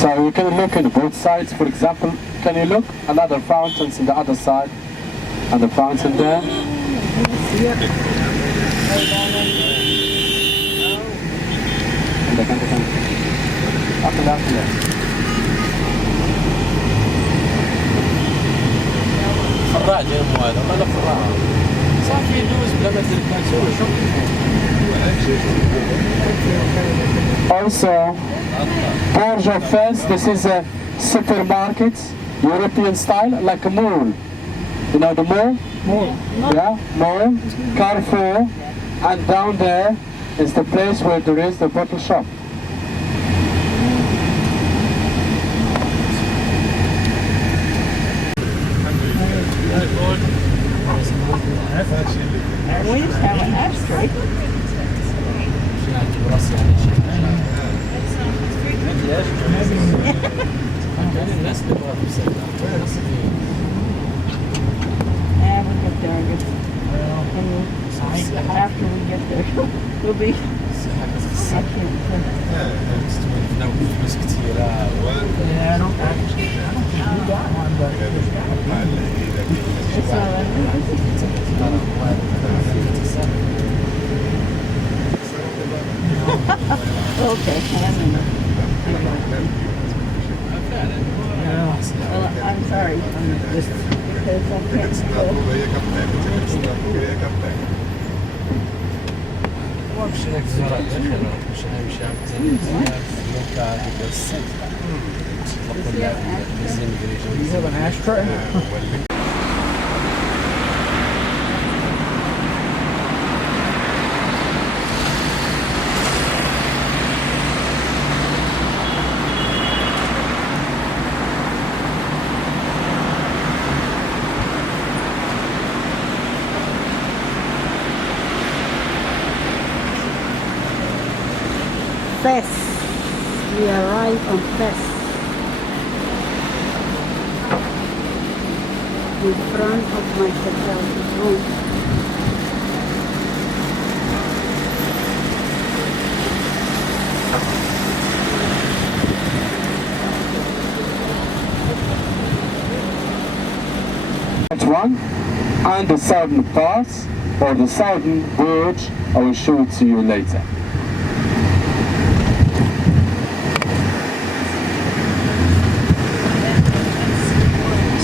So you can look at both sides. For example, can you look another fountains on the other side, and the fountain there? فراع جنبه هذا ولا فراع صافي يدوز بلا ما تسوي Also, Burj of Fes, this is a supermarket, European style, like a mall. You know the mall? Mall. Yeah, mall, Carrefour, and down there is the place where there is the bottle shop. We used to have an ashtray. Yeah, we'll get there. After we get there, we'll be. I can't. Yeah, I don't think we got one, but it's okay, I remember. Well, I'm sorry. I'm just because I can't. You have an ashtray? Fes. We arrived on Fes. In front of my hotel room. One and the southern parts or the southern verge, I will show it to you later.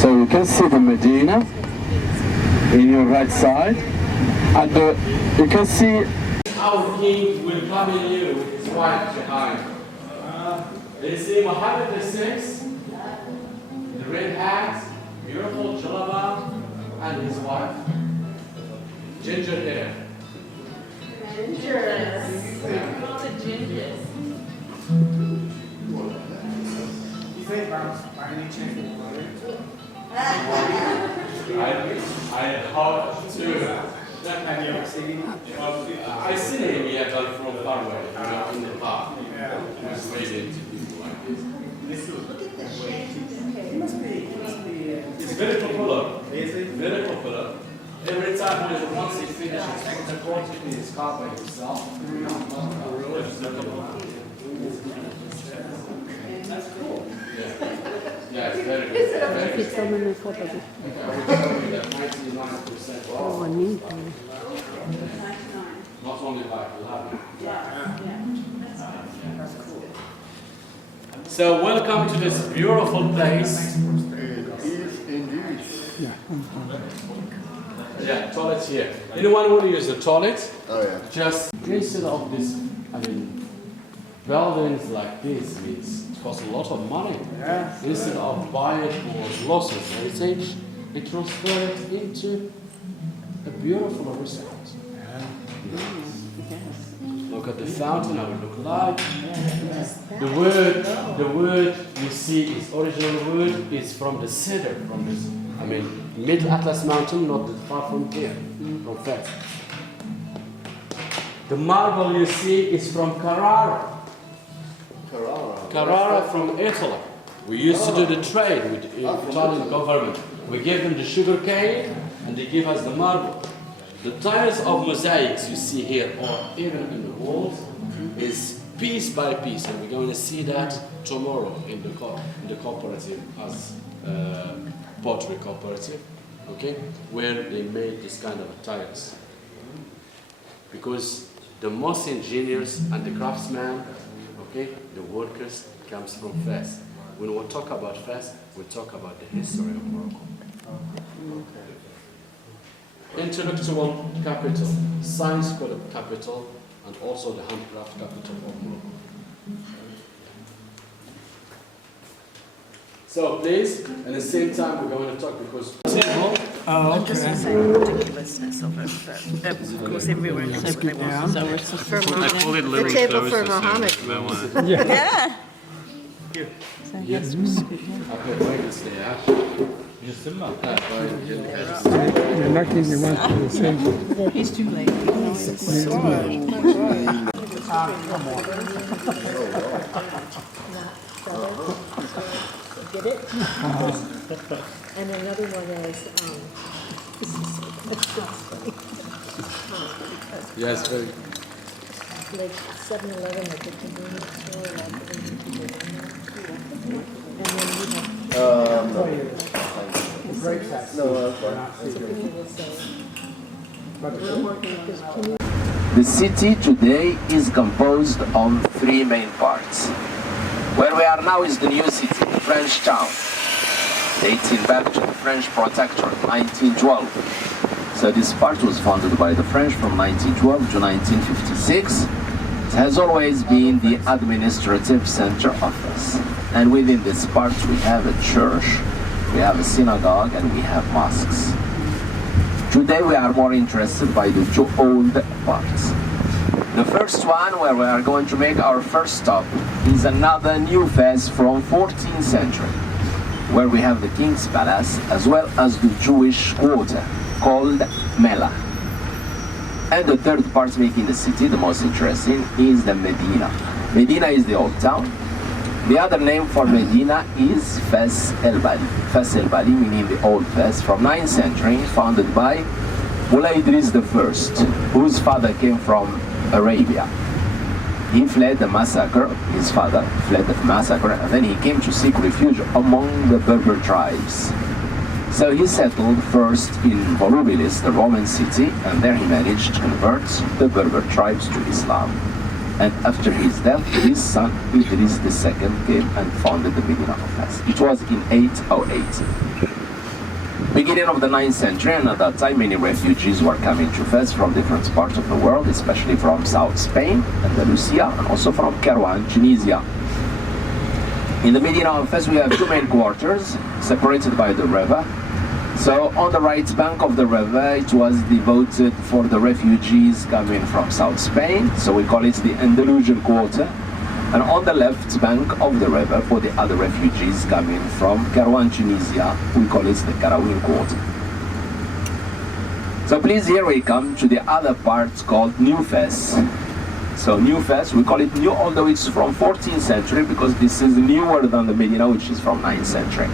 So you can see the Medina in your right side, and you can see our king will come in you with his wife behind. They see Muhammad VI, the red hat, beautiful jalaba, and his wife, ginger hair. Gingers. All the gingers. You think by any chance we'll love it? I hope to. Have you ever seen him? I see him yet, but from far away, you know, in the park. Yeah. I was waiting to people like this. He must be. It's very popular. Is he? Very popular. Every time once he finishes the Portuguese carpet himself. That's cool. Yeah, it's very good. It's so many photos. I would tell you that 99% Oh, off. I need to. Not only like love. That's cool. So welcome to this beautiful place. Yeah, toilet here. Anyone want to use the toilet? Oh yeah. Just instead of this, buildings like this means it costs a lot of money. Yeah. Instead of buy it for losses heritage, they transfer it into a beautiful resort. Look at the fountain, how it look like. The word you see is original word is from the cedar, from this, Middle Atlas Mountain, not that far from here, from Fes. The marble you see is from Carrara. Carrara from Italy. We used to do the trade with the Italian government. We gave them the sugar cane and they give us the marble. The tiles of mosaics you see here or even in the walls is piece by piece, and we're going to see that tomorrow in the cooperative as pottery cooperative, okay, where they made this kind of tiles. Because the most engineers and the craftsmen, okay, the workers comes from Fes. When we talk about Fes, we talk about the history of Morocco. Intellectual capital, science capital, and also the handcraft capital of Morocco. So please, at the same time, we're going to talk because Just to say the ridiculousness of it, but of course everyone knows what they want. So we're supposed to For Mohammed. The table for Mohammed. Yeah. yes, après Wednesday, You're knocking the one to the same. He's too late. Get it? And another one is, yes, very. like 7-Eleven at the convenience store, like, when people go in there. And then you have people will say, we're working because can you The city today is composed of three main parts. Where we are now is the new city, the French town, dating back to the French Protectorate, 1912. So this part was founded by the French from 1912 to 1956. It has always been the administrative center of us. And within this part we have a church, we have a synagogue, and we have mosques. Today we are more interested by the two old parts. The first one, where we are going to make our first stop, is another new Fes from 14th century, where we have the King's Palace as well as the Jewish quarter called Mela. And the third part making the city the most interesting is the Medina. Medina is the old town. The other name for Medina is Fes El Bali. Fes El Bali meaning the old Fes from 9th century, founded by Mullah Idris I, whose father came from Arabia. He fled the massacre, his father fled the massacre, and then he came to seek refuge among the Berber tribes. So he settled first in Volubilis, the Roman city, and there he managed to convert the Berber tribes to Islam. And after his death, his son Idris II came and founded the Medina of Fes. It was in 808. Beginning of the 9th century, and at that time many refugees were coming to Fes from different parts of the world, especially from South Spain, Andalusia, and also from Kairouan, Tunisia. In the Medina of Fes we have two main quarters, separated by the river. So on the right bank of the river it was devoted for the refugees coming from South Spain, so we call it the Andalusian quarter. And on the left bank of the river for the other refugees coming from Kairouan, Tunisia, we call it the Kairouan quarter. So please, here we come to the other part called New Fes. So New Fes, we call it new, although it's from 14th century, because this is newer than the Medina, which is from 9th century.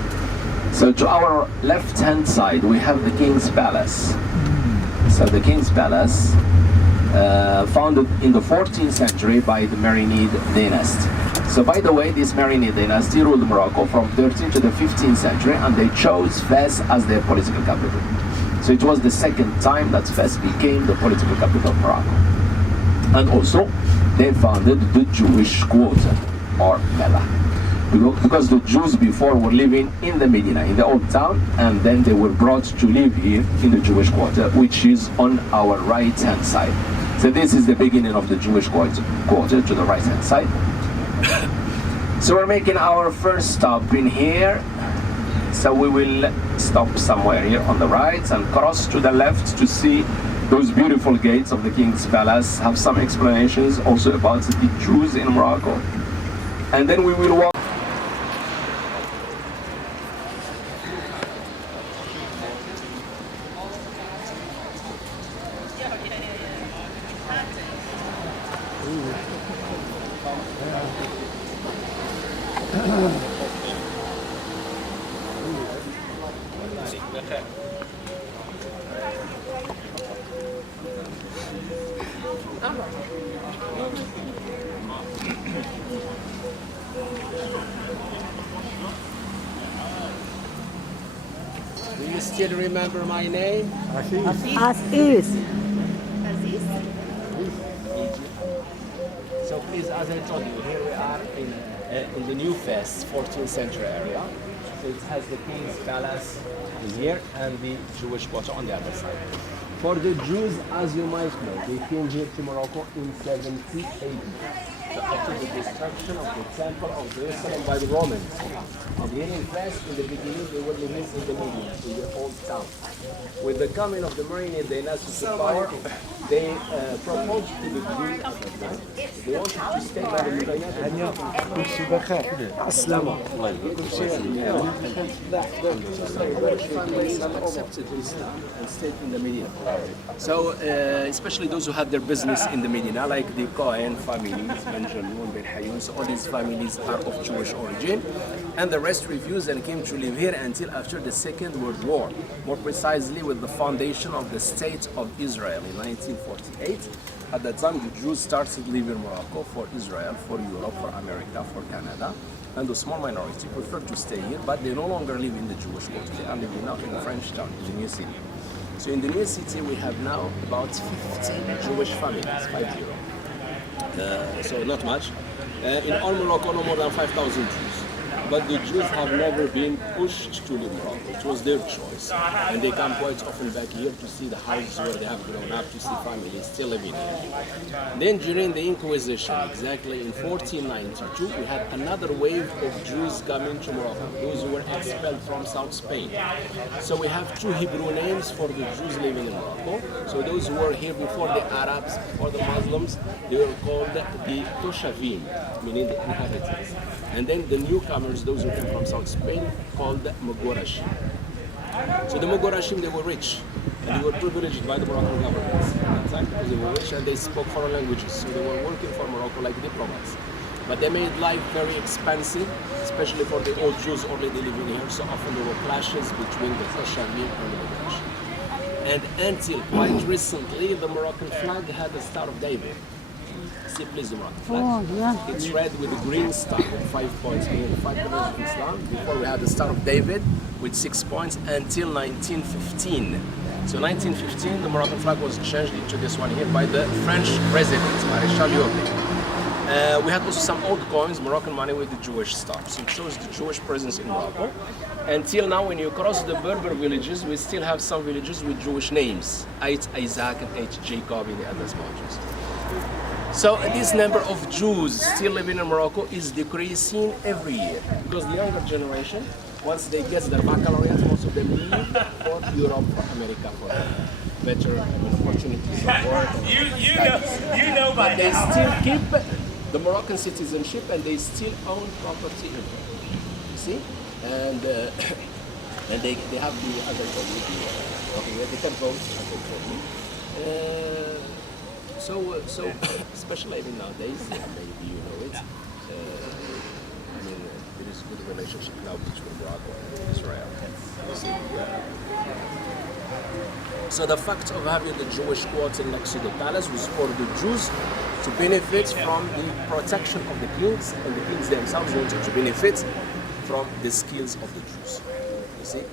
So to our left-hand side, we have the King's Palace. So the King's Palace, founded in the 14th century by the Marinid dynasty. So by the way, this Marinid dynasty ruled Morocco from 13th to the 15th century, and they chose Fes as their political capital. So it was the second time that Fes became the political capital of Morocco. And also, they founded the Jewish quarter, or Mela. Because the Jews before were living in the Medina, in the old town, and then they were brought to live here in the Jewish quarter, which is on our right-hand side. So this is the beginning of the Jewish quarter to the right-hand side. So we're making our first stop in here. So we will stop somewhere here on the right and cross to the left to see those beautiful gates of the King's Palace, have some explanations also about the Jews in Morocco. And then we will walk. still remember my name? As is. So please, as I told you, here we are in the new Fes, 14th century area. So it has the king's palace here and the Jewish quarter on the other side. For the Jews, as you might know, they came here to Morocco in 70 AD. So after the destruction of the temple of Jerusalem by the Romans. And here in Fes, in the beginning, they were living in the Medina, in the old town. With the coming of the Marinid dynasty to power, they proposed to the Greeks at that time. They wanted to stay by the Medina. Accepted Islam and stayed in the Medina. So, especially those who had their business in the Medina, like the Cohen families, Benjamin, Ben Hayun, so all these families are of Jewish origin, and the rest refused and came to live here until after the Second World War, more precisely with the foundation of the State of Israel in 1948. At that time, the Jews started living in Morocco for Israel, for Europe, for America, for Canada, and the small minority preferred to stay here, but they no longer live in the Jewish quarter. They are living now in the French town, in the new city. So in the new city, we have now about 50 Jewish families, 50. So not much. In all Morocco, no more than 5,000 Jews. But the Jews have never been pushed to leave Morocco. It was their choice. And they come quite often back here to see the houses where they have grown up, to see families still living here. Then during the Inquisition, exactly in 1492, we had another wave of Jews coming to Morocco, those who were expelled from South Spain. So we have two Hebrew names for the Jews living in Morocco. So those who were here before the Arabs, before the Muslims, they were called the Toshavim, meaning the inhabitants. And then the newcomers, those who came from South Spain, called the Mogorashim. So the Mogorashim, they were rich, and they were privileged by the Moroccan government at that time because they were rich and they spoke foreign languages. So they were working for Morocco like diplomats. But they made life very expensive, especially for the old Jews already living here. So often there were clashes between the Toshavim and the Mogorashim. And until quite recently, the Moroccan flag had the Star of David. Simply the Moroccan flag. It's red with a green star with 5 points, meaning 5 pillars of Islam. Before we had the Star of David with 6 points until 1915. So 1915, the Moroccan flag was changed into this one here by the French president, Maréchal Yobe. We had also some old coins, Moroccan money with the Jewish star. So it shows the Jewish presence in Morocco. Until now, when you cross the Berber villages, we still have some villages with Jewish names. 8 Isaac and 8 Jacob in the other mountains. So this number of Jews still living in Morocco is decreasing every year because the younger generation, once they get their baccalaureate, most of them leave for Europe, for America, for better opportunities of work. You know by But they still keep the Moroccan citizenship and they still own property in Morocco. You see? And they have the, as I told you, they can vote, as I told you. So especially even nowadays, maybe you know it. I mean, there is a good relationship now between Morocco and Israel. You see, so the fact of having the Jewish quarter next to the palace was for the Jews to benefit from the protection of the kings, and the kings themselves wanted to benefit from the skills of the Jews. You see,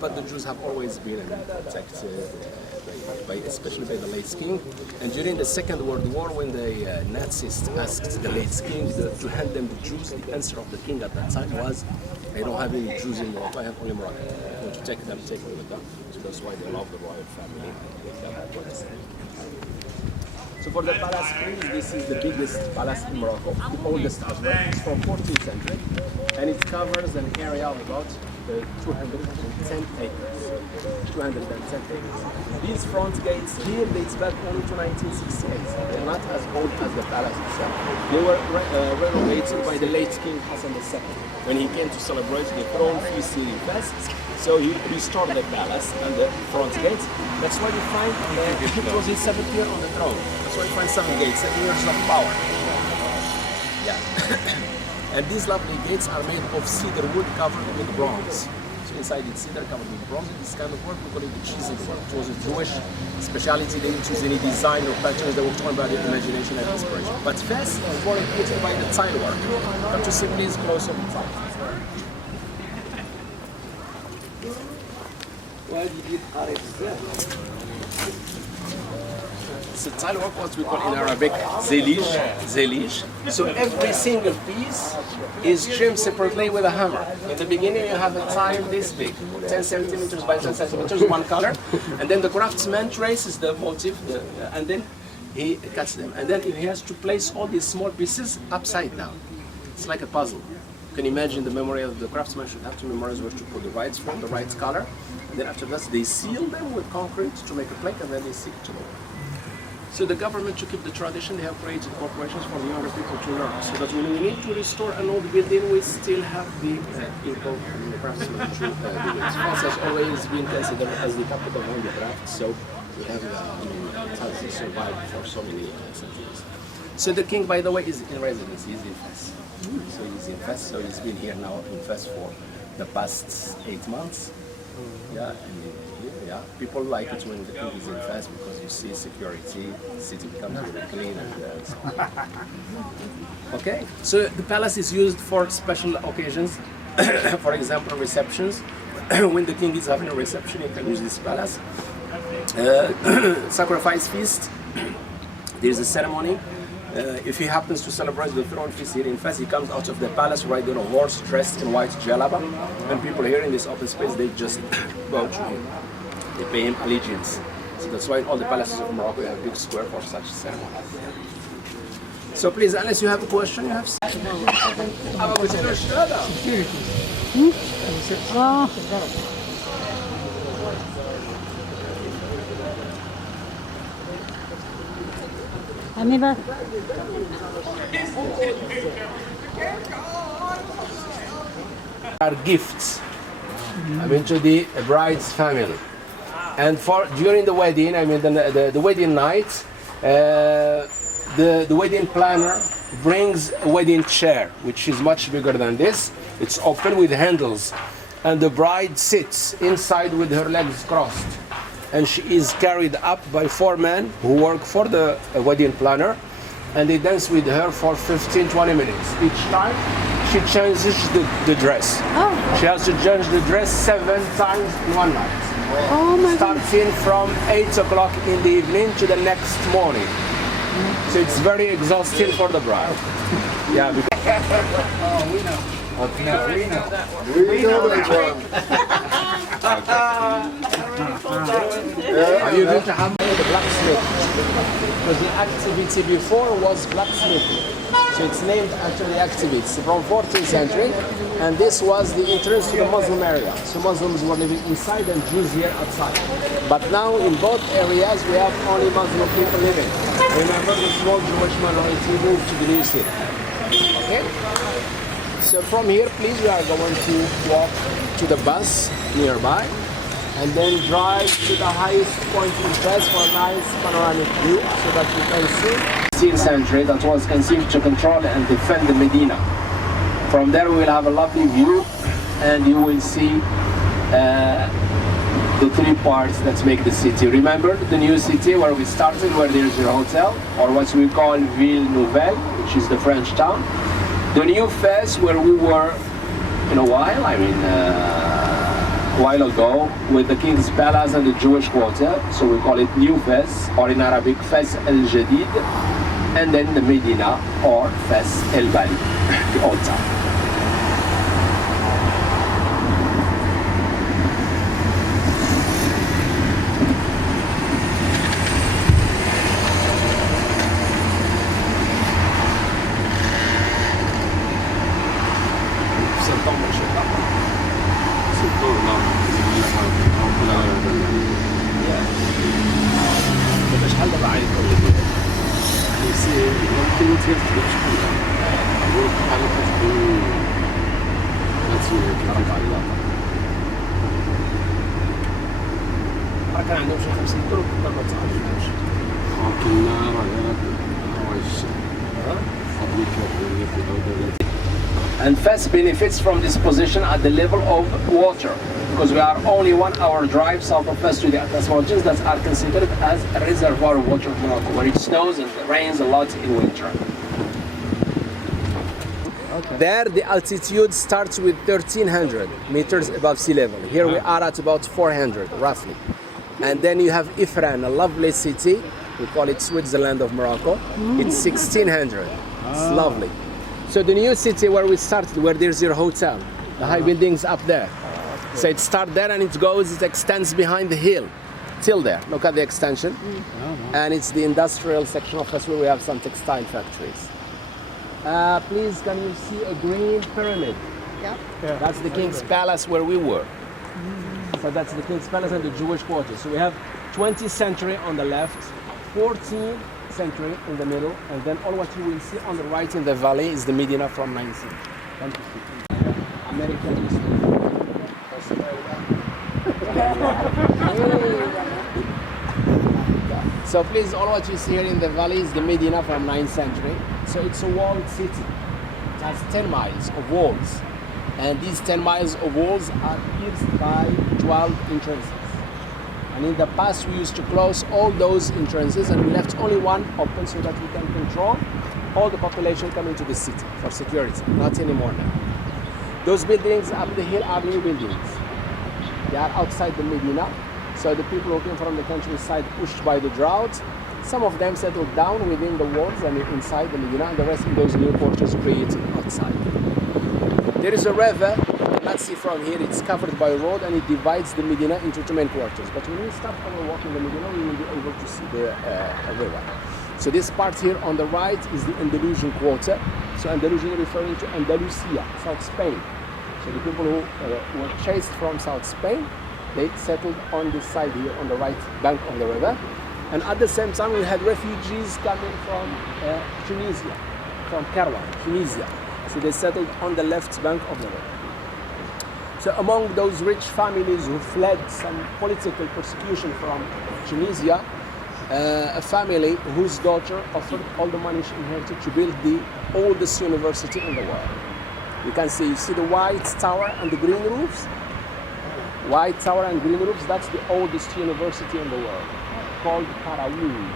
but the Jews have always been protected. Especially by the late king. And during the Second World War, when the Nazis asked the late king to hand them the Jews, the answer of the king at that time was, I don't have any Jews in Morocco, I have only Moroccan. If you want to take them, take them with them. So that's why they love the royal family. So for the palace, this is the biggest palace in Morocco, the oldest as well. It's from 14th century, and it covers an area of about 210 acres. 210 acres. These front gates here dates back only to 1968. They're not as old as the palace itself. They were renovated by the late King Hassan II. When he came to celebrate the throne feast in Fes, so he restored the palace and the front gates. That's why you find it was his 7th year on the throne. That's why you find 7 gates, 7 years of power. Yeah. And these lovely gates are made of cedar wood covered with bronze. So inside it's cedar covered with bronze. This kind of work, we call it the chiseled work. It was a Jewish speciality. They didn't choose any design or patterns. They were torn by the imagination and inspiration. But Fes was more important by the tile work. Come to see please close up the tile. It's a tile work, what we call in Arabic zelij. So every single piece is trimmed separately with a hammer. In the beginning you have a tile this big, 10 centimeters by 10 centimeters, one color, and then the craftsman traces the motif, and then he cuts them. And then he has to place all these small pieces upside down. It's like a puzzle. You can imagine the memory of the craftsman should have to memorize where to put the right form, the right color. And then after that, they seal them with concrete to make a plate, and then they stick it to the wall. So the government, to keep the tradition, they have created corporations for the younger people to learn. So that when we need to restore an old building, we still have the people and the craftsmen to do it. Fes has always been considered as the capital of handicraft, so we have, it has survived for so many centuries. So the king, by the way, is in residence. He's in Fes. So he's in Fes. So he's been here now in Fes for the past 8 months. Yeah, yeah. People like it when the king is in Fes because you see security. The city becomes very clean and so on. Okay. So the palace is used for special occasions. For example, receptions. When the king is having a reception, he can use this palace. Sacrifice feast. There is a ceremony. If he happens to celebrate the throne feast here in Fes, he comes out of the palace riding on a horse dressed in white jalaba, and people here in this open space, they just bow to him. They pay him allegiance. So that's why in all the palaces of Morocco you have a big square for such ceremony. So please, unless you have a question, you have. Amiba. Are gifts, to the bride's family, and for during the wedding, the wedding night, the wedding planner brings a wedding chair, which is much bigger than this. It's open with handles, and the bride sits inside with her legs crossed, and she is carried up by 4 men who work for the wedding planner, and they dance with her for 15-20 minutes. Each time she changes the dress. Oh. She has to change the dress 7 times in one night. Oh my God. Starting from 8 o'clock in the evening to the next morning. So it's very exhausting for the bride. Yeah, because We know that Are you going to have the blacksmith? Because the activity before was blacksmithing. So it's named after the activity. It's from 14th century, and this was the entrance to the Muslim area. So Muslims were living inside and Jews here outside. But now in both areas we have only Muslim people living. Remember, the small Jewish minority moved to the new city. Okay? So from here, please, we are going to walk to the bus nearby, and then drive to the highest point in Fes for a nice panoramic view so that you can see. 16th century that was conceived to control and defend the Medina. From there we will have a lovely view, and you will see the 3 parts that make the city. Remember the new city where we started, where there's your hotel, or what we call Ville Nouvelle, which is the French town. The new Fes, where we were in a while, a while ago, with the King's Palace and the Jewish Quarter, so we call it New Fes, or in Arabic Fes El Jadid, and then the Medina, or Fes El Bali, the old town. كان عندهم شي 50 طرق ما تعرفش. And Fes benefits from this position at the level of water, because we are only 1 hour drive south of Fes to the Atlas Mountains that are considered as a reservoir of water in Morocco, where it snows and rains a lot in winter. There, the altitude starts with 1,300 meters above sea level. Here we are at about 400, roughly. And then you have Ifran, a lovely city. We call it Switzerland of Morocco. It's 1,600. It's lovely. So the new city where we started, where there's your hotel, the high buildings up there. So it starts there and it extends behind the hill till there. Look at the extension. And it's the industrial section of Fes where we have some textile factories. Please, can you see a green pyramid? Yeah. That's the King's Palace where we were. So that's the King's Palace and the Jewish quarter. So we have 20th century on the left, 14th century in the middle, and then all what you will see on the right in the valley is the Medina from 19th. American history. So please, all what you see here in the valley is the Medina from 9th century. So it's a walled city. It has 10 miles of walls. And these 10 miles of walls are pierced by 12 entrances. And in the past, we used to close all those entrances and we left only one open so that we can control all the population coming to the city for security. Not anymore now. Those buildings up the hill are new buildings. They are outside the Medina. So the people who came from the countryside pushed by the drought, some of them settled down within the walls and inside the Medina, and the rest in those new quarters created outside. There is a river, you cannot see from here, it's covered by a road and it divides the Medina into two main quarters. But when we start our walk in the Medina, we will be able to see the river. So this part here on the right is the Andalusian quarter. So Andalusian referring to Andalusia, South Spain. So the people who were chased from South Spain, they settled on this side here, on the right bank of the river. And at the same time, we had refugees coming from Tunisia, from Karwan, Tunisia. So they settled on the left bank of the river. So among those rich families who fled some political persecution from Tunisia, a family whose daughter offered all the money she inherited to build the oldest university in the world. You can see, you see the white tower and the green roofs? White tower and green roofs, that's the oldest university in the world, called Qarawin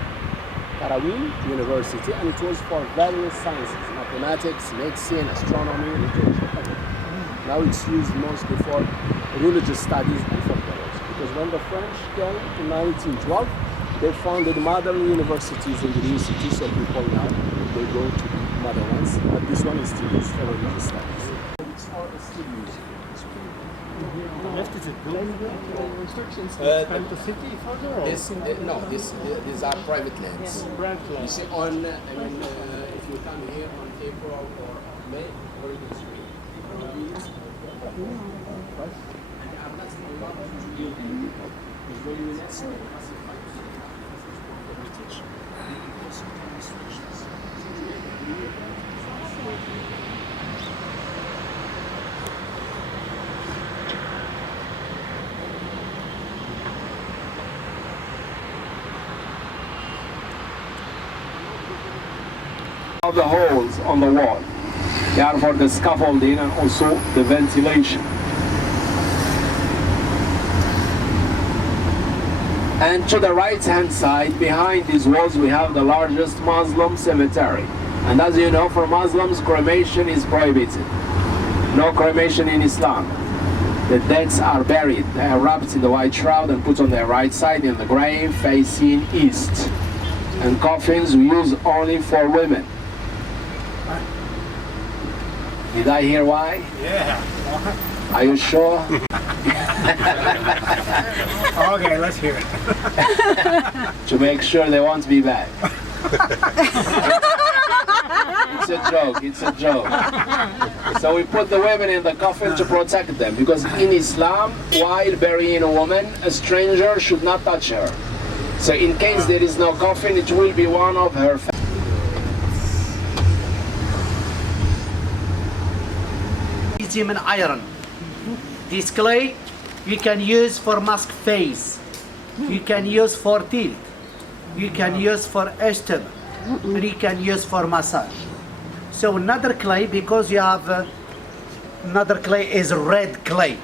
University, and it was for various sciences, mathematics, medicine, astronomy, literature, everything. Now it's used mostly for religious studies and folklore. Because when the French came in 1912, they founded modern universities in the new city, so people now, they go to the modern ones, but this one is still used for religious studies. It's all still used. Left is it building restrictions to expand the city further? Or? These are private lands. Private You lands. see, if you come here on April or May, very good spring. And they are not allowed to build because when you next the British, because of the restrictions. Of the holes on the wall. They are for the scaffolding and also the ventilation. And to the right hand side, behind these walls, we have the largest Muslim cemetery. And as you know, for Muslims, cremation is prohibited. No cremation in Islam. The dead are buried. They are wrapped in the white shroud and put on their right side in the grave facing east. And coffins we use only for women. Did I hear why? Yeah. Are you sure? Okay, let's hear it. To make sure they won't be back. It's a joke, it's a joke. So we put the women in the coffin to protect them, because in Islam, while burying a woman, a stranger should not touch her. So in case there is no coffin, it will be one of her family. Human iron. This clay you can use for mask face, you can use for tilt, you can use for estem, and you can use for massage. So another clay, because you have another clay is red clay,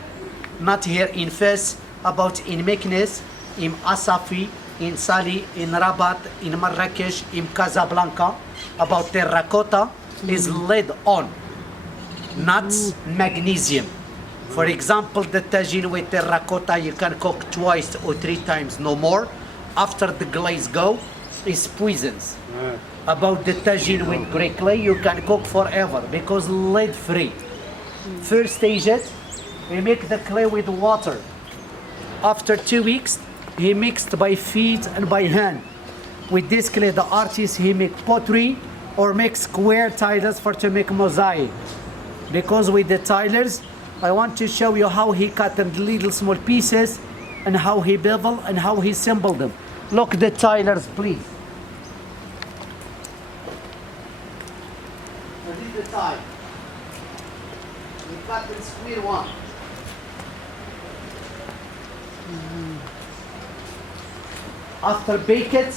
not here in Fes, about in Meknes, in Asafi, in Sali, in Rabat, in Marrakesh, in Casablanca, about terracotta is laid on. not magnesium. For example, the tagine with terracotta, you can cook twice or 3 times, no more. After the glaze go, it's poisons. About the tagine with grey clay, you can cook forever because lead free. First stage it, we make the clay with water. After 2 weeks, he mixed by feet and by hand. With this clay, the artist, he make pottery or make square tiles for to make mosaic. Because with the tiles, I want to show you how he cut in little small pieces and how he bevel and how he assembled them. Look the tiles, please. This is the tile. We cut in square one. After bake it,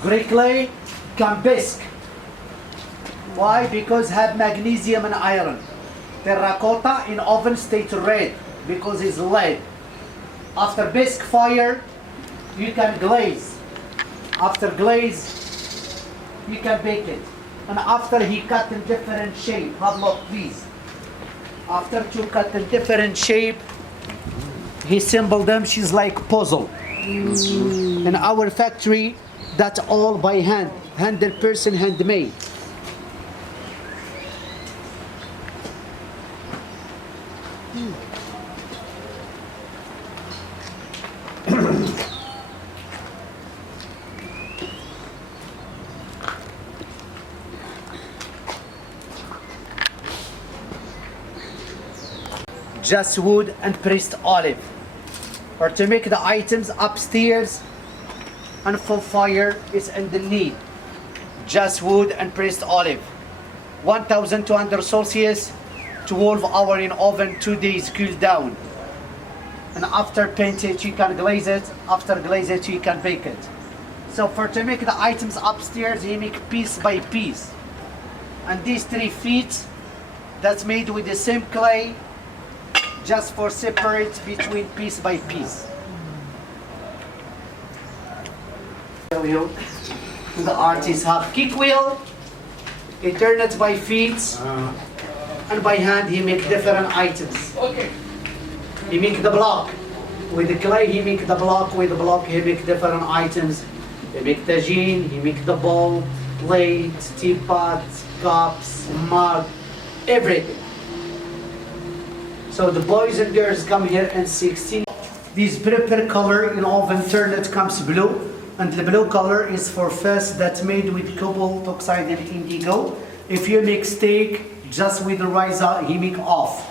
grey clay, can bisque. Why? Because have magnesium and iron. Terracotta in oven stays red because it's lead. After bisque fire, you can glaze. After glaze, you can bake it. And after he cut in different shape, have a look please. After to cut in different shape, he assembled them, she's like puzzle. In our factory, that's all by hand, 100% handmade. Just wood and pressed olive. Or to make the items upstairs and for fire is underneath. Just wood and pressed olive. 1200 Celsius, 12 hours in oven, 2 days cool down. And after paint it, you can glaze it. After glaze it, you can bake it. So for to make the items upstairs, you make piece by piece. And these 3 feet, that's made with the same clay, just for separate between piece by piece. The artists have kick wheel, he turn it by feet, and by hand he make different items. Okay. He make the block. With the clay he make the block, with the block he make different items. He make tagine, he make the bowl, plate, teapot, cups, mug, everything. So the boys and girls come here in 16. This purple color in oven turn it comes blue. And the blue color is for Fes that's made with cobalt oxide and indigo. If you make steak just with the rice, he make off.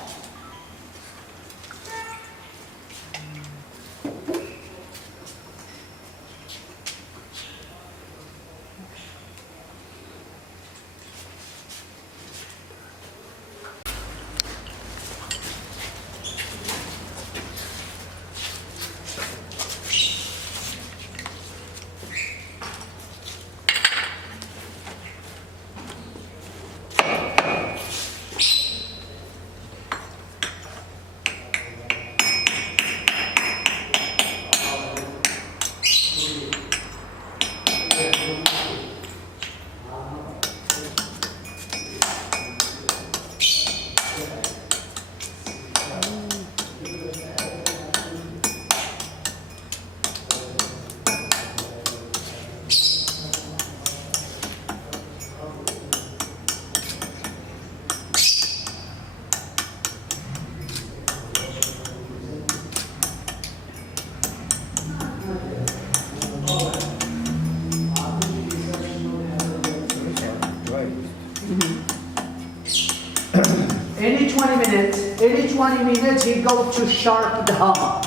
Every 20 minutes he go to sharp the hammer.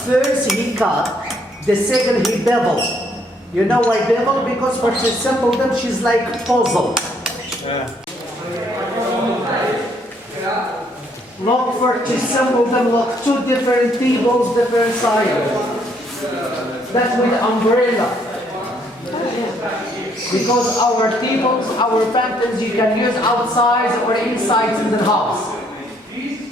First he cut, the second he bevel. You know why bevel? Because for to assemble them she's like puzzle. Look for to assemble them, look 2 different tables, different sizes. That's with umbrella. Because our tables, our fountains you can use outside or inside in the house.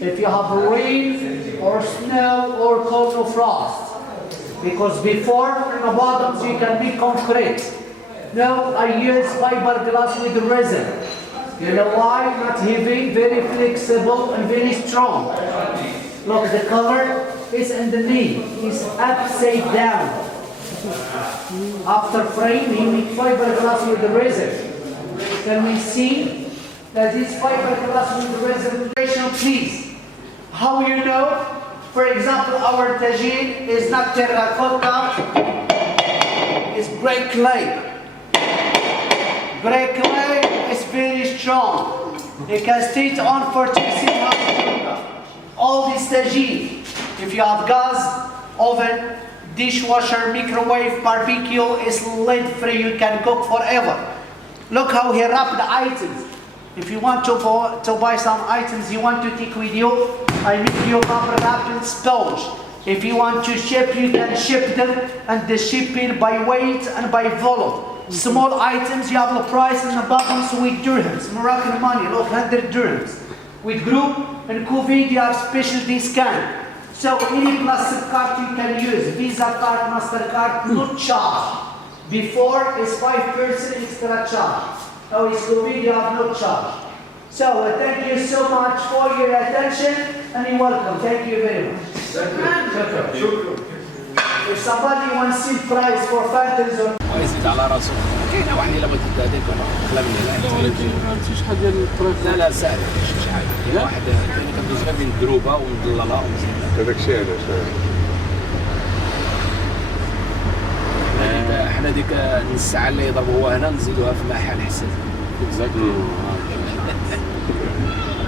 If you have rain or snow or cold or frost. Because before in the bottoms you can make concrete. Now I use fiberglass with resin. You know why? Not heavy, very flexible and very strong. Look, the color is in the knee. It's upside down. After frame, he make fiberglass with the razor. Can we see that this fiberglass with the razor? Please. How you know? For example, our tagine is not terracotta, it's gray clay. Gray clay is very strong. It can stay on for 26 hours. All this tagine, if you have gas, oven, dishwasher, microwave, barbecue, is lid free. You can cook forever. Look how he wrapped the items. If you want to buy some items you want to take with you, I make you bubble wrapped sponge. If you want to ship, you can ship them, and the shipping by weight and by volume. Small items, you have the price in the bottoms with dirhams, Moroccan money, look, 100 dirhams. With group and COVID, you have special discount. So any plastic card you can use, Visa card, MasterCard, no charge. Before is 5% extra charge. Now it's COVID, you have no charge. So thank you so much for your attention, and you're welcome. Thank you very much. If somebody wants to see price for phantoms or يزيد على راسه كاينه واحد الا بغيت هذيك قلبني شي حاجه الطريق لا ساهل شي حاجه كاين واحد كاين كدوز غير بين الدروبه ومضلله هذاك الشيء علاش حنا ديك نص ساعه اللي يضربوها هنا نزيدوها في محل حسن اكزاكتلي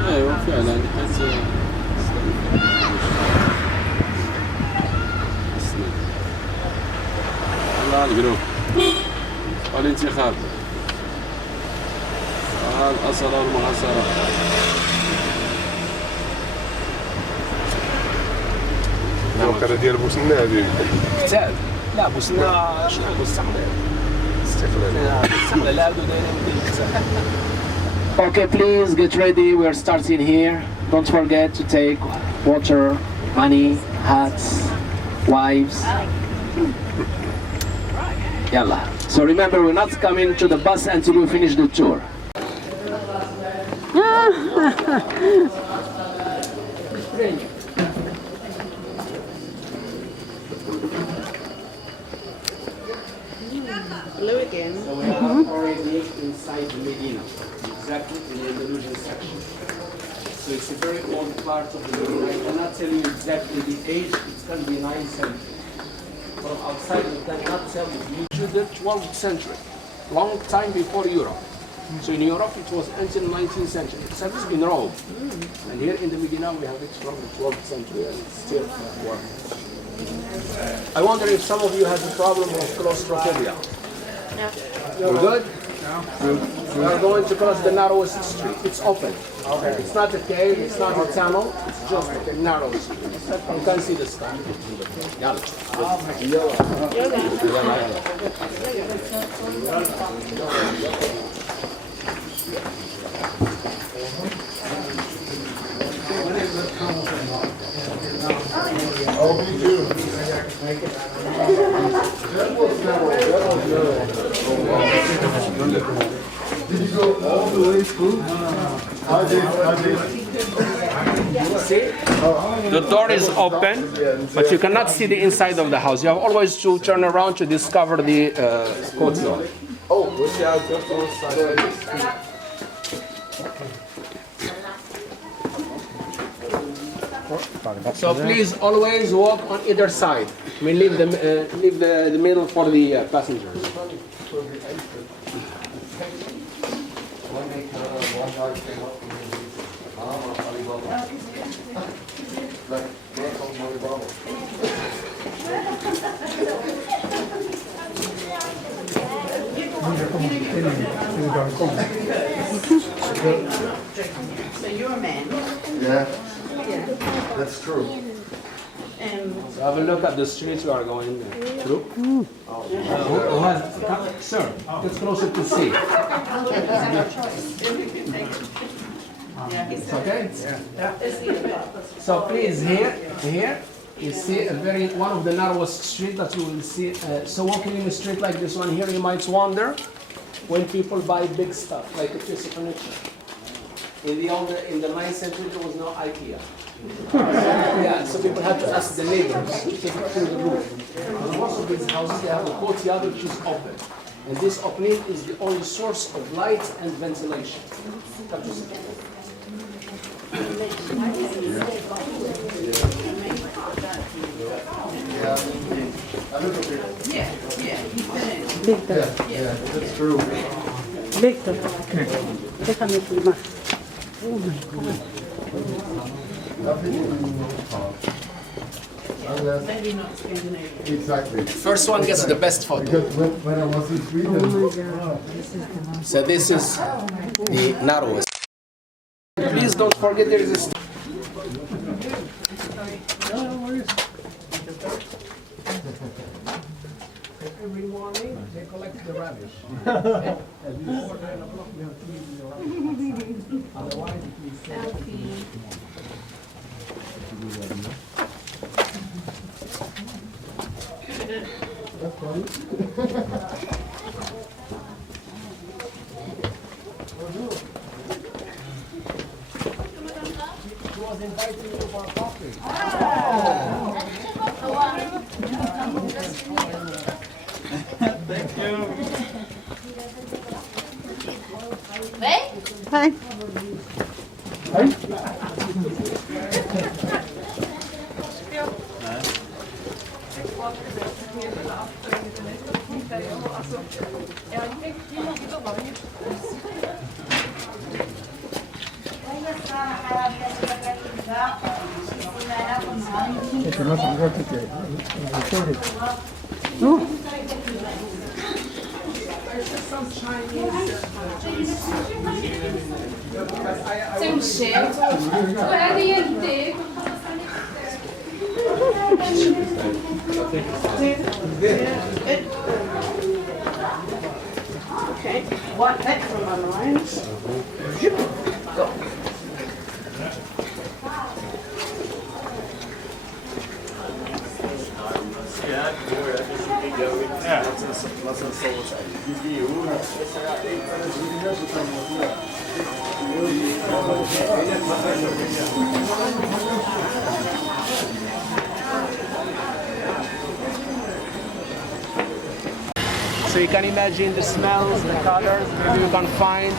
ايوا فعلا حيت الله القلوب والانتخاب الأصل والمعاصرة الوقيله ديال بوسنا هذه كتاب لا بوسنا شنو مستقبل استقلال هادو دايرين الكتاب. Okay, please get ready. We are starting here. Don't forget to take water, money, hats, wives. Yalla. So remember, we're not coming to the bus until we finish the tour. Hello again. So we are already inside Medina, exactly in the Andalusian section. So it's a very old part of the Medina. I cannot tell you exactly the age. It's going to be 9th century. From outside, we cannot tell you to the 12th century, long time before Europe. So in Europe, it was until 19th century. It's always been Rome. And here in the Medina, we have it from the 12th century, and it's still working. I wonder if some of you have the problem of claustrophobia. We're good? We are going to cross the narrowest street. It's open. Okay. It's not a cave, it's not a tunnel, it's just a narrow street. You can see the sky. Did you go all the way through? I did. See? The door is open, but you cannot see the inside of the house. You have always to turn around to discover the courtyard. Oh, we'll see how it goes. So please always walk on either side. I mean, leave the middle for the passengers. So you're a man. Yeah, that's true. And So have a look at the streets we are going through. Sir, get closer to see. It's okay? So please, here, you see one of the narrowest street that you will see. So walking in a street like this one here, you might wonder when people buy big stuff, like a piece of furniture. in the 9th century there was no IKEA. Yeah, so people had to ask the neighbors to take it through the roof. And most of these houses, they have a courtyard which is open. And this opening is the only source of light and ventilation. Yeah, that's true. Victor, déjame filmar. Oh my God. Maybe not Scandinavian. Exactly. First one gets the best photo. Because when I was in Sweden, So this is the narrowest. Please don't forget there is a every morning they collect the rubbish. Otherwise it means She was inviting you for coffee. Hi. Tem cheiro. Oriente. Okay, one next from my lines. Go. So you can imagine the smells, the colors. Maybe you can find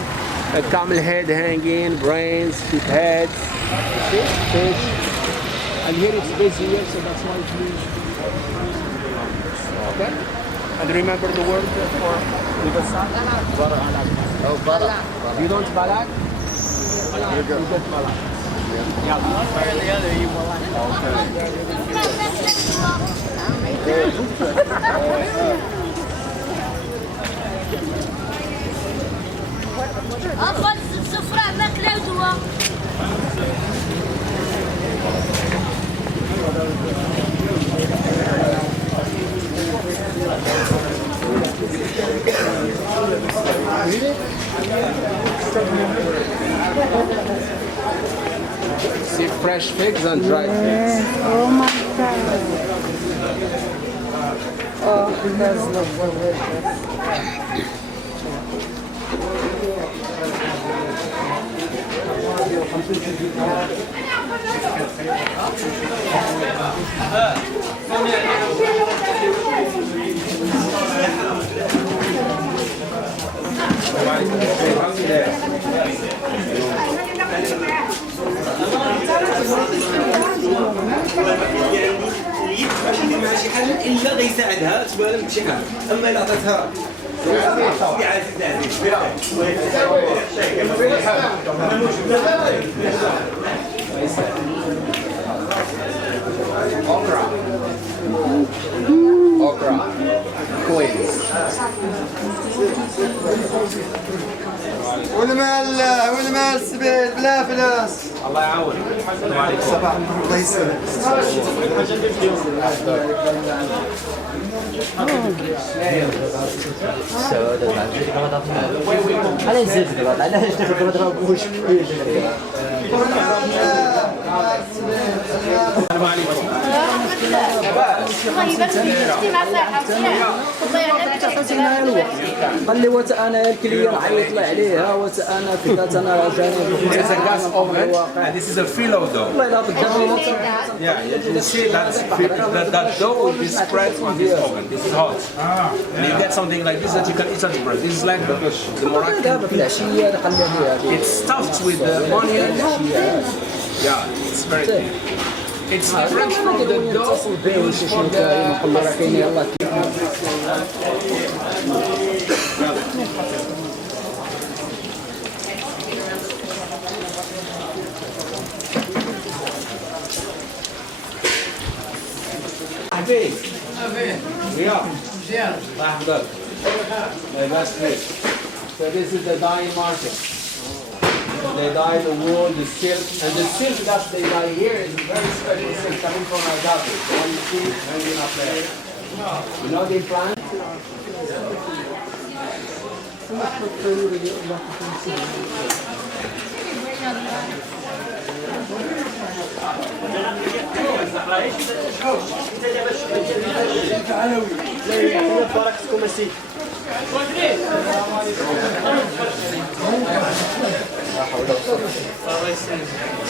a camel head hanging, brains, sheep heads, fish. And here it's busy here, so that's why it means. Okay? And remember the word for Libasat? oh, balak. You don't balak? You get balak. أفضل السفرة ماكلة جوا. See fresh figs and dried figs. Oh my God. Oh, it does look delicious. مع شي حاجه الا غيساعدها توالم بشي حاجه اما الا عطاتها يا عزيز Okra. Okra. Queens. والمال السبيل بلا فلوس الله يعاونك. صباح النور الله يسلمك Bas. والله يبان شفتي مع ساعه والله انا تعطينا الوقت قال لي وات انا الكليان عيط لي عليها وات انا كذا انا جاني It's a gas oven, and this is a filo dough. والله الا قدامي Yeah, you see that dough will be spread on this oven. This is hot. And you get something like this that you can eat at bread. This is like the Moroccan دابا في العشيه نخليها فيها It's stuffed with the onion. Yeah, it's very thin. It's different from the dough used for the حبيب رياض الله يحفظك best place. So this is the dyeing market. They dye the wool, the silk, and the silk that they dye here is a very special silk coming from Agape. The one you see hanging up there. You know the plant?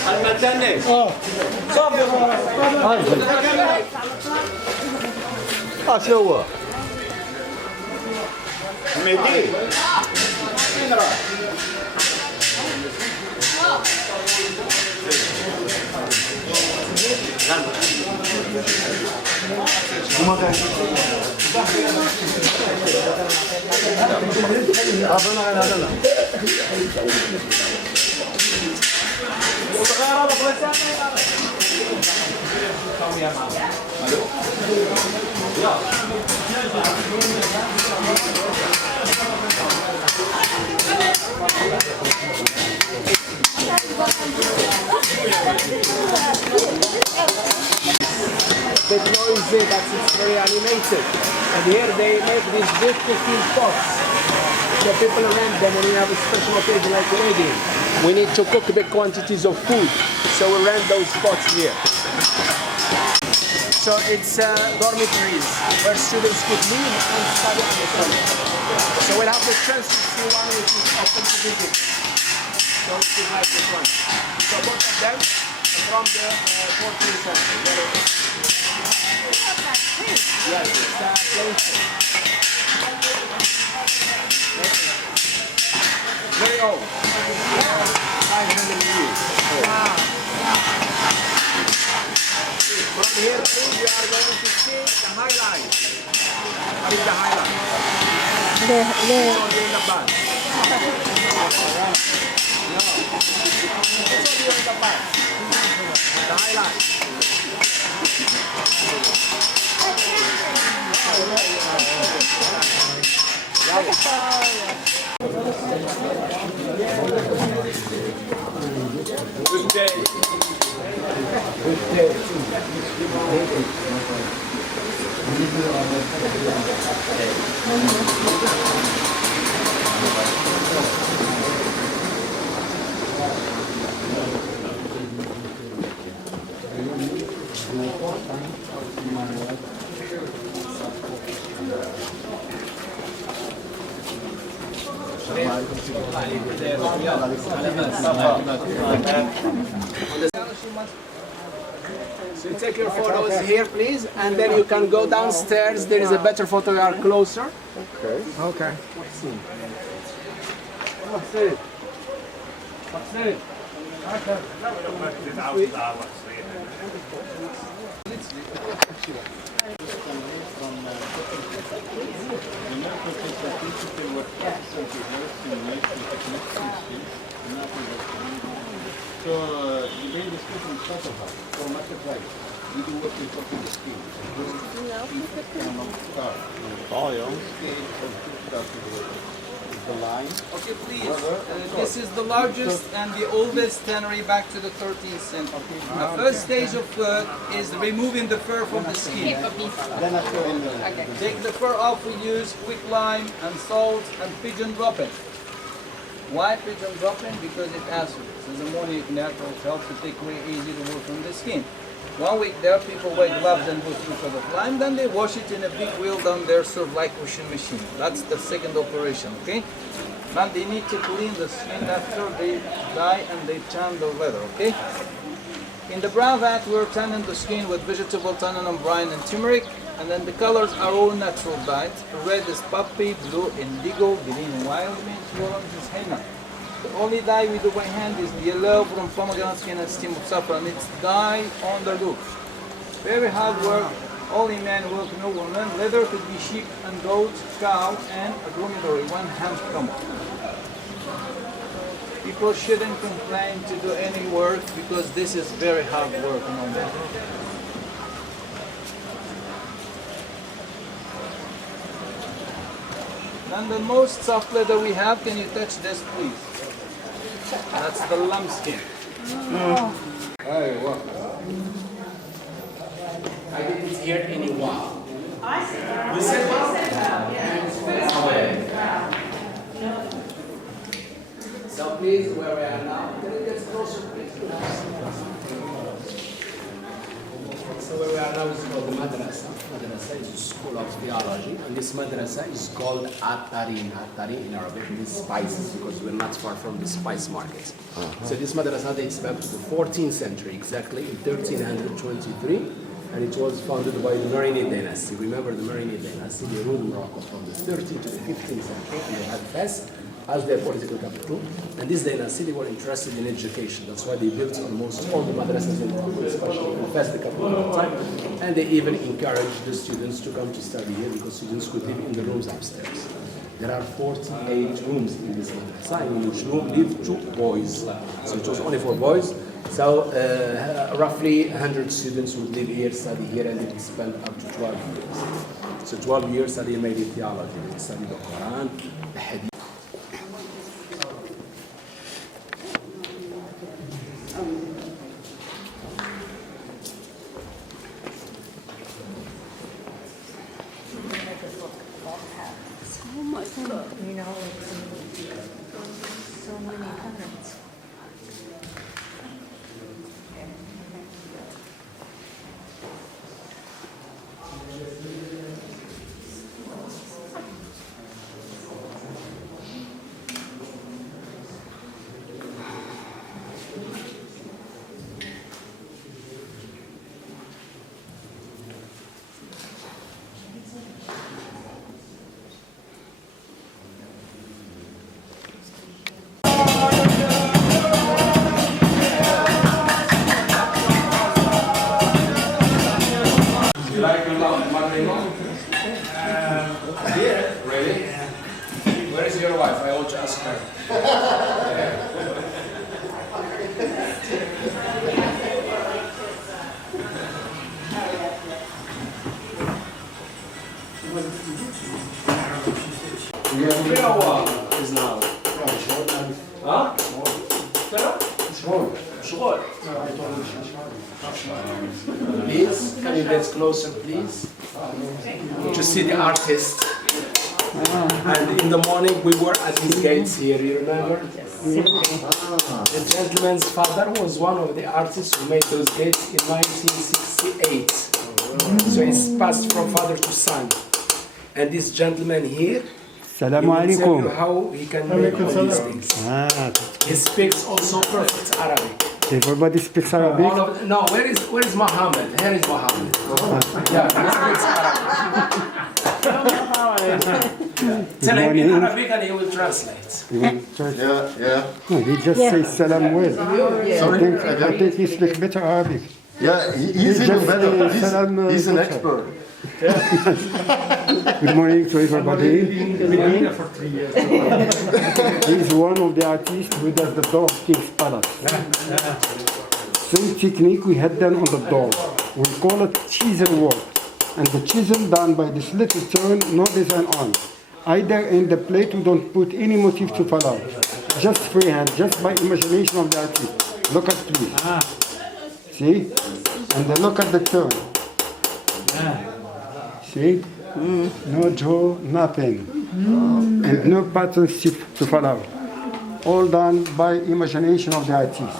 المتنة شنو هو؟ مهدي فين راح؟ bit noisy, but it's very animated. And here they make these big cooking pots. The people rent them when we have a special occasion like wedding. We need to cook big quantities of food, so we rent those pots here. So it's dormitories where students could live and study on the summer. So we'll have the chance to see one which is open to visit. So it's like this one. So both of them from the 14th century. Yes, it's very old. 500 years. Wow. From here, please, you are going to see the highlight. What is the highlight? In the back. No. It's only in the back. The highlight. Good day. Good day. So you take your photos here, please, and then you can go downstairs. There is a better photo yard closer. Okay. Okay. So the main discussion starts about for market price. We do what we talk in the scheme. The line. Okay, please. This is the largest and the oldest tannery back to the 13th century. The first stage of work is removing the fur from the skin. Take the fur off, we use quicklime and salt and pigeon dropping. Why pigeon dropping? Because it acid. So the more you natural helps to take away easy to work from the skin. 1 week there, people wear gloves and boots because of lime. Then they wash it in a big wheel down there, sort of like washing machine. That's the second operation, okay? Now they need to clean the skin after they dye and they tan the leather, okay? In the brown vat, we're tanning the skin with vegetable tannin, brine, and turmeric. And then the colors are all natural dyes. Red is poppy, blue indigo, green wild mint, orange is henna. The only dye we do by hand is the yellow from pomegranate skin and steam of saffron. It's dye on the loop. Very hard work. Only men work, no women. Leather could be sheep and goat, cow, and a dromedary, one hand camel. People shouldn't complain to do any work because this is very hard work. Then the most soft leather we have, can you touch this please? That's the lambskin. I didn't hear any wow. I said You said wow? So please, where we are now, can you get closer please? So where we are now is called the madrasa. Madrasa is a school of theology, and this madrasa is called Atarin. Atarin in Arabic means spices, because we're not far from the spice market. So this madrasa dates back to the 14th century, exactly in 1323, and it was founded by the Marinid dynasty. Remember the Marinid dynasty? They ruled Morocco from the 13th to the 15th century, and they had Fes as their political capital. And this dynasty, they were interested in education. That's why they built almost all the madrasas in Morocco, especially in Fes, the capital at the time. And they even encouraged the students to come to study here because students could live in the rooms upstairs. There are 48 rooms in this madrasa, in which room live 2 boys. So it was only for boys. So roughly 100 students would live here, study here, and they would spend up to 12 years. So 12 years study maybe theology, they study the Quran, the Hadith. You know, so many patterns. Here? Really? Where is your wife? I want to ask her. is now. ها؟ شغل. Please, can you get closer, please? To see the artist. And in the morning we were at his gates here, you remember? The gentleman's father was one of the artists who made those gates in 1968. So it's passed from father to son. And this gentleman here, he will tell you how he can make all these things. He speaks also perfect Arabic. Everybody speaks Arabic? No, where is Muhammad? Here is Muhammad. Yeah, he speaks Arabic. Tell him in Arabic and he will translate. No, he just says salam well. I think he speaks better Arabic. Yeah, he's even better. He's an expert. Good morning to everybody. He's one of the artists who does the door of King's Palace. Same technique we had done on the door. We call it chisel work. And the chisel done by this little turn, no design on. Either in the plate we don't put any motif to fall out. Just freehand, just by imagination of the artist. Look at please. See? And then look at the turn. See? No jaw, nothing. And no patterns to fall out. All done by imagination of the artist.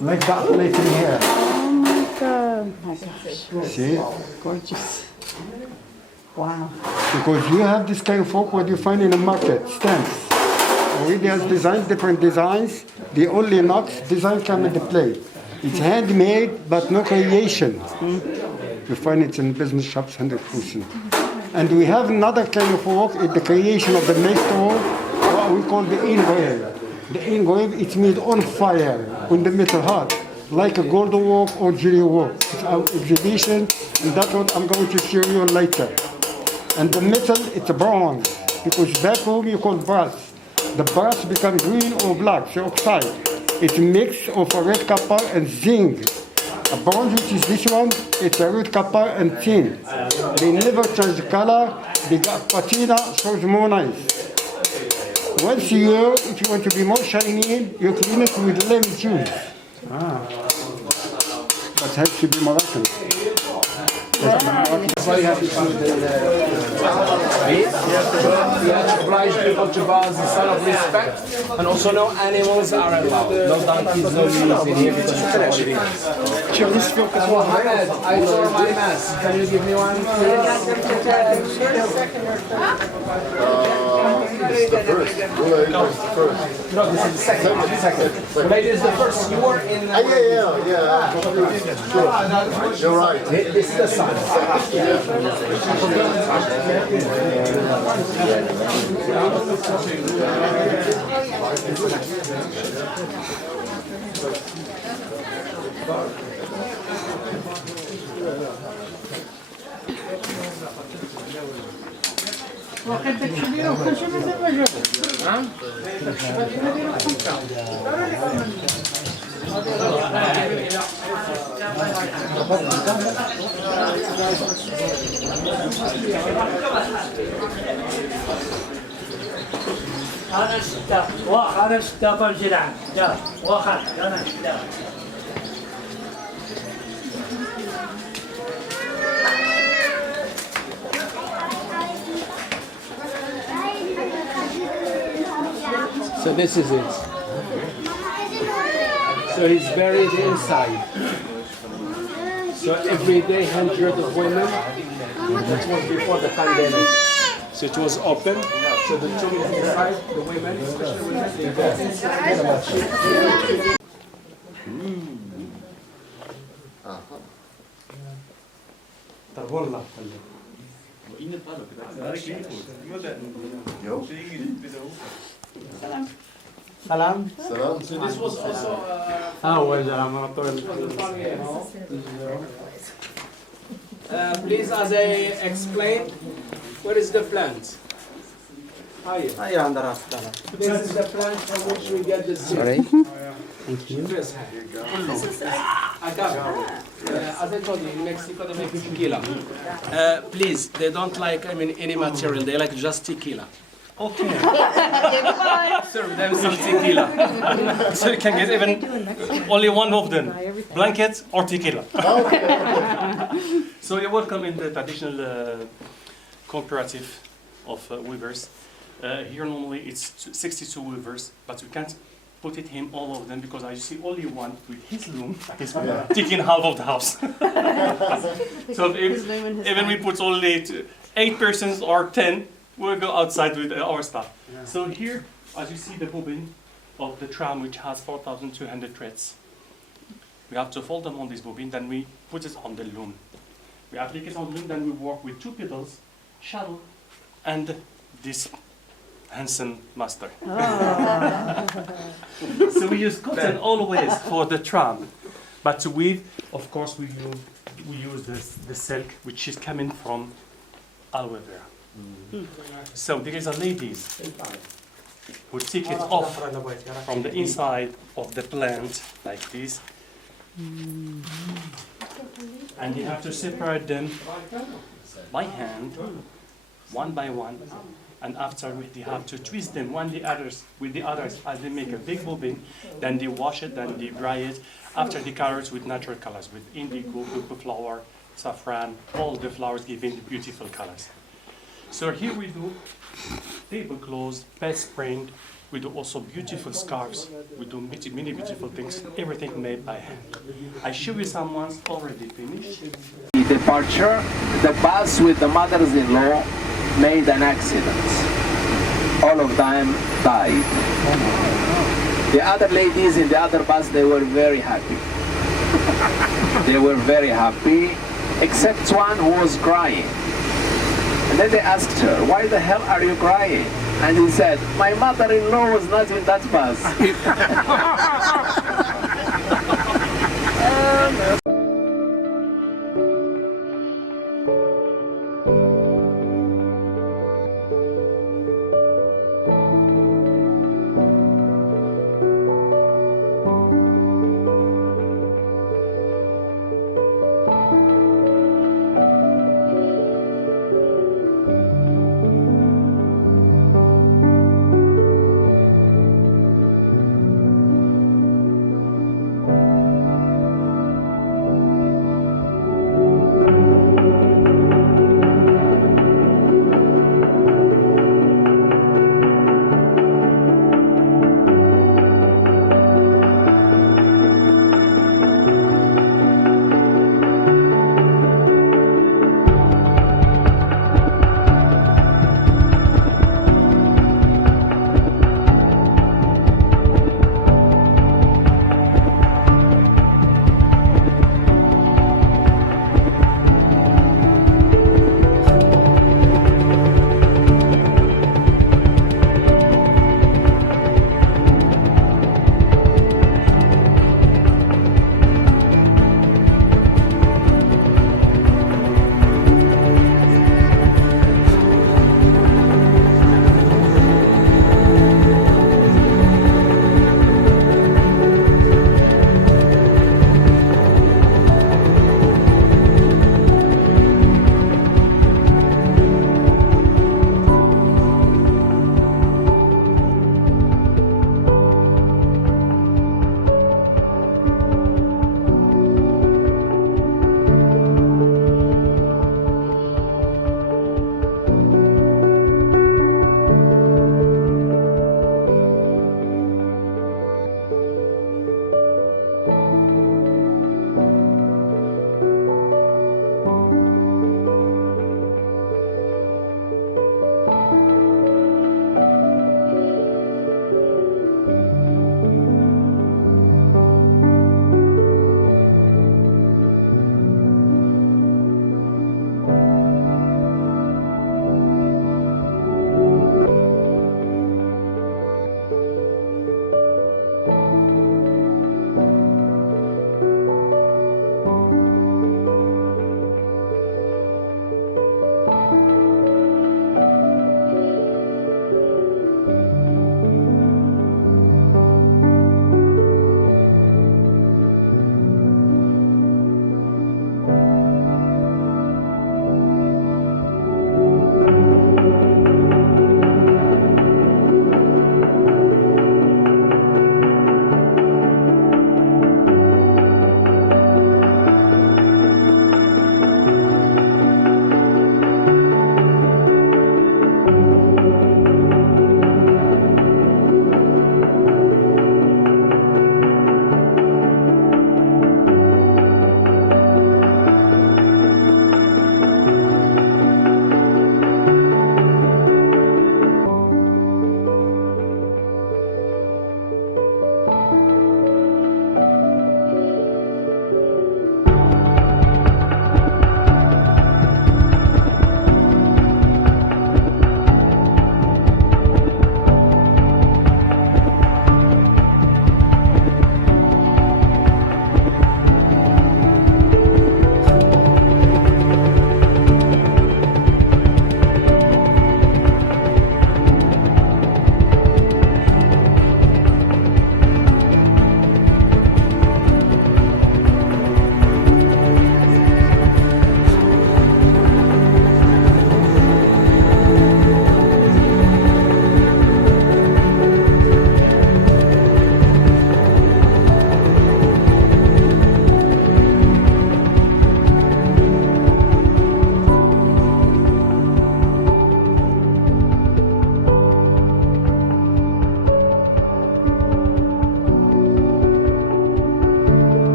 Like that plate in here. Oh my God. Oh my gosh. See? Gorgeous. Wow. Because you have this kind of fork what you find in the market, stamps. Already has designs, different designs. The only nuts design come in the plate. It's handmade, but no creation. You find it in business shops 100%. And we have another kind of work, it's the creation of the maestro, what we call the engrave. The engrave, it's made on fire, on the metal hot, like a gold work or jewelry work. It's our exhibition, and that's what I'm going to show you later. And the metal, it's bronze, because back home you call brass. The brass becomes green or black, so oxide. It's a mix of a red copper and zinc. A bronze, which is this one, it's a red copper and tin. They never change the color. They got patina, so it's more nice. Once a year, if you want to be more shiny, you clean it with lemon juice. But it has to be Moroccan. That's why you have to choose we have to oblige people to bow as a sign of respect, and also no animals are allowed. No donkeys, no mules in here because it's tradition. Mohammed, I tore my mask. Can you give me one, please? This is the first. No, this is the second. Maybe it's the first. You were in. Yeah. You're right. This is the sign. So this is it. So he's buried inside. So every day, hundreds of women. That was before the pandemic. So it was open. So the tomb is inside. The women, especially women, they go inside. Salam. So this was also please, as I explained, where is the plant? This is the plant from which we get the seed. Sorry. Thank you. This is agave. As I told you, in Mexico they make tequila. Please, they don't like any material. They like just tequila. Okay. Serve them some tequila. So you can get even only one of them, blanket or tequila. So you're welcome in the traditional cooperative of weavers. Here normally it's 62 weavers, but we can't put it in all of them because I see only one with his loom is taking half of the house. So if, even we put only 8 persons or 10, we'll go outside with our stuff. Yeah. So here, as you see the bobbin of the tram, which has 4,200 threads. We have to fold them on this bobbin, then we put it on the loom. We apply it on the loom, then we work with 2 pedals, shuttle, and this handsome master. Oh. So we use cotton always for the tram, but to weave, of course, we use the silk, which is coming from aloe vera. So there is a ladies who take it off from the inside of the plant like this, and you have to separate them by hand, one by one, and after they have to twist them with the others as they make a big bobbin. Then they wash it, then they dry it. After the colors with natural colors, with indigo, cocoa flower, saffron, all the flowers giving the beautiful colors. So here we do tablecloths, bed spring, We do also beautiful scarves. We do many beautiful things, everything made by hand. I show you some ones already finished. The departure, the bus with the mothers-in-law made an accident. All of them died. The other ladies in the other bus, they were very happy. They were very happy, except one who was crying. And then they asked her, why the hell are you crying? And he said, my mother-in-law was not in that bus.